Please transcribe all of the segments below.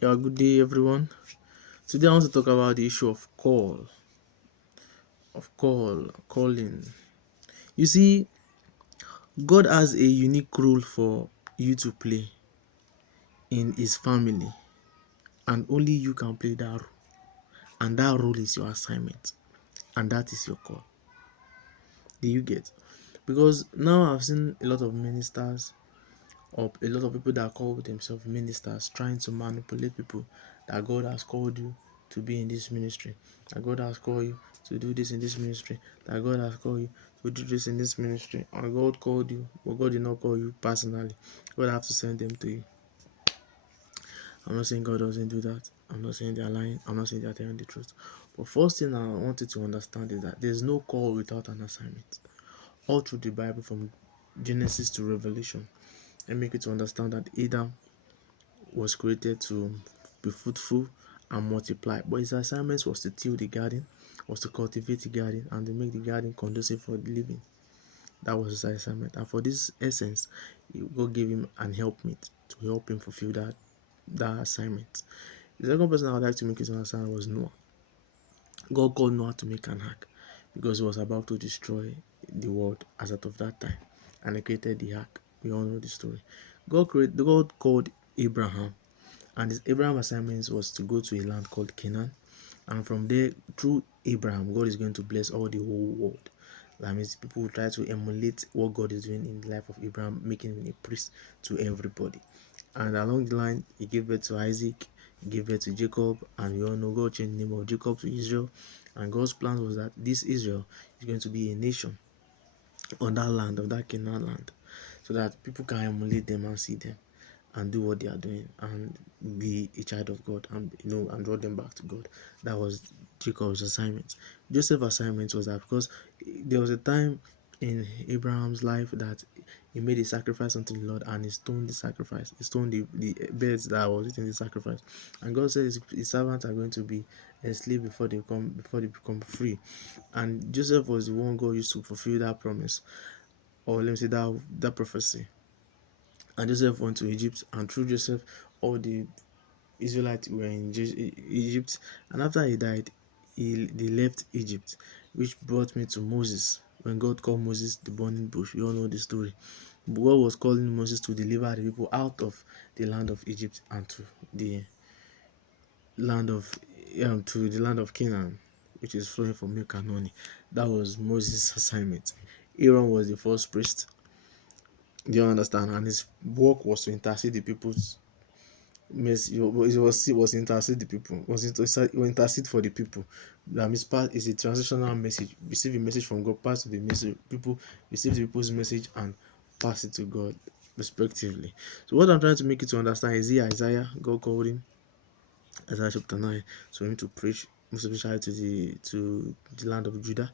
Yeah, good day, everyone. Today, I want to talk about the issue calling. You see, God has a unique role for you to play in His family, and only you can play that role. And that role is your assignment, and that is your call. Do you get? Because now I've seen a lot of ministers or a lot of people that call themselves ministers trying to manipulate people that God has called you to be in this ministry, that God has called you to do this in this ministry, that God has called you to do this in this ministry, and God called you, but God did not call you personally. God have to send them to you. I'm not saying God doesn't do that. I'm not saying they're lying. I'm not saying they're telling the truth. But first thing I wanted to understand is that there's no call without an assignment. All through the Bible, from Genesis to Revelation, and make you to understand that Adam was created to be fruitful and multiply, but his assignment was to till the garden, was to cultivate the garden, and to make the garden conducive for the living. That was his assignment, and for this essence, God gave him an helpmate to help him fulfill that assignment. The second person I would like to make it understand was Noah. God called Noah to make an ark because he was about to destroy the world as out of that time, and he created the ark. We all know the story. God called Abraham, and his Abraham assignment was to go to a land called Canaan, and from there, through Abraham, God is going to bless all the whole world. That means people will try to emulate what God is doing in the life of Abraham, making him a priest to everybody. And along the line, he gave birth to Isaac, he gave birth to Jacob, and we all know God changed the name of Jacob to Israel. And God's plan was that this Israel is going to be a nation on that land, of that Canaan land, so that people can emulate them and see them and do what they are doing and be a child of God, and and draw them back to God. That was Jacob's assignment. Joseph's assignment was that because there was a time in Abraham's life that he made a sacrifice unto the Lord, and he stoned the sacrifice. He stoned the birds that was eating the sacrifice. And God said his servants are going to be enslaved before they become free. And Joseph was the one God used to fulfill that promise, or let me say that prophecy. And Joseph went to Egypt, and through Joseph, all the Israelites were in Egypt. And after he died, they left Egypt, which brought me to Moses. When God called Moses the burning bush, we all know the story. God was calling Moses to deliver the people out of the land of Egypt and the land of to the land of Canaan, which is flowing from milk and honey. That was Moses' assignment. Aaron was the first priest. Do you understand? And his work was to intercede the people's message. It was intercede the people. Intercede for the people. That means part is a transitional message. Receive a message from God, pass to the message. People receive the people's message and pass it to God, respectively. So what I'm trying to make you to understand is Isaiah. God called him Isaiah chapter 9, so him to preach, most especially to the land of Judah,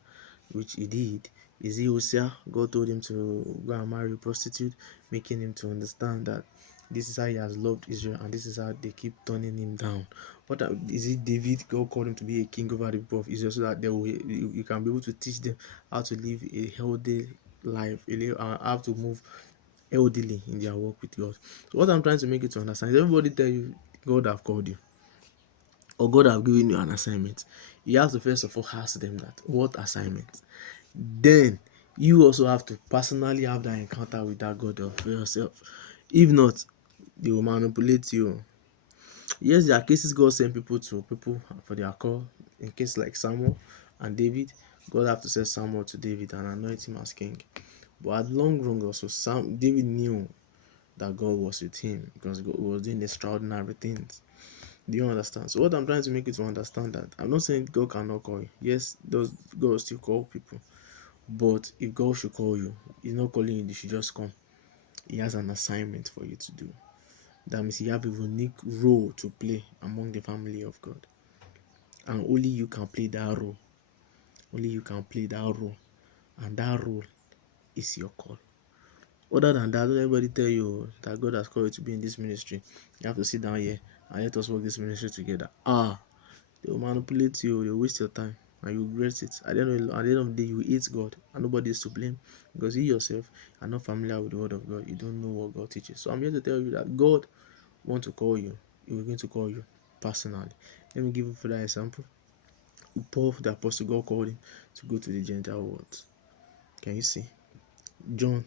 which he did. Is he Hosea? God told him to go and marry a prostitute, making him to understand that this is how he has loved Israel, and this is how they keep turning him down. But is it David? God called him to be a king over the people of Israel, so that you can be able to teach them how to live a healthy life, how to move healthily in their work with God. So what I'm trying to make you to understand is, everybody tell you God have called you, or God have given you an assignment. You have to first of all ask them that what assignment. Then you also have to personally have that encounter with that God for yourself. If not, they will manipulate you. Yes, there are cases God send people for their call. In case like Samuel and David, God have to send Samuel to David and anoint him as king. But at long run also, David knew that God was with him because God was doing extraordinary things. Do you understand? So what I'm trying to make you to understand, that I'm not saying God cannot call you. Yes, does God still call people? But if God should call you, He's not calling you, you should just come. He has an assignment for you to do. That means you have a unique role to play among the family of God. And only you can play that role. Only you can play that role. And that role is your call. Other than that, don't everybody tell you that God has called you to be in this ministry. You have to sit down here and let us work this ministry together. They will manipulate you, they will waste your time, and you regret it. At the end of the day, you hate God, and nobody is to blame, because you yourself are not familiar with the word of God. You don't know what God teaches. So I'm here to tell you that God wants to call you. He was going to call you personally. Let me give you further example. Paul the apostle, God called him to go to the Gentile world. Can you see? John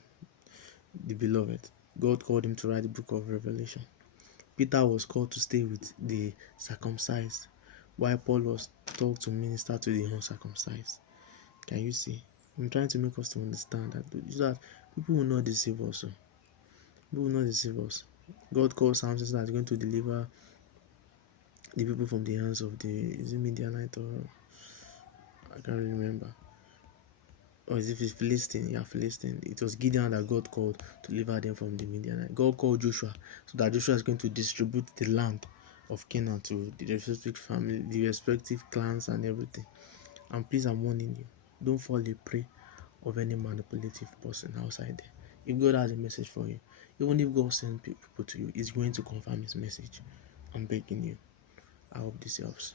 the beloved, God called him to write the book of Revelation. Peter was called to stay with the circumcised, while Paul was told to minister to the uncircumcised. Can you see? I'm trying to make us to understand that people will not deceive us. People will not deceive us. God calls Samson that is going to deliver the people from the hands of is it Midianite, or I can't really remember. Or is it Philistine? Yeah, Philistine. It was Gideon that God called to deliver them from the Midianite. God called Joshua so that Joshua is going to distribute the land of Canaan to the respective family, the respective clans and everything. And please, I'm warning you, don't fall a prey of any manipulative person outside there. If God has a message for you, even if God sends people to you, He's going to confirm His message. I'm begging you. I hope this helps.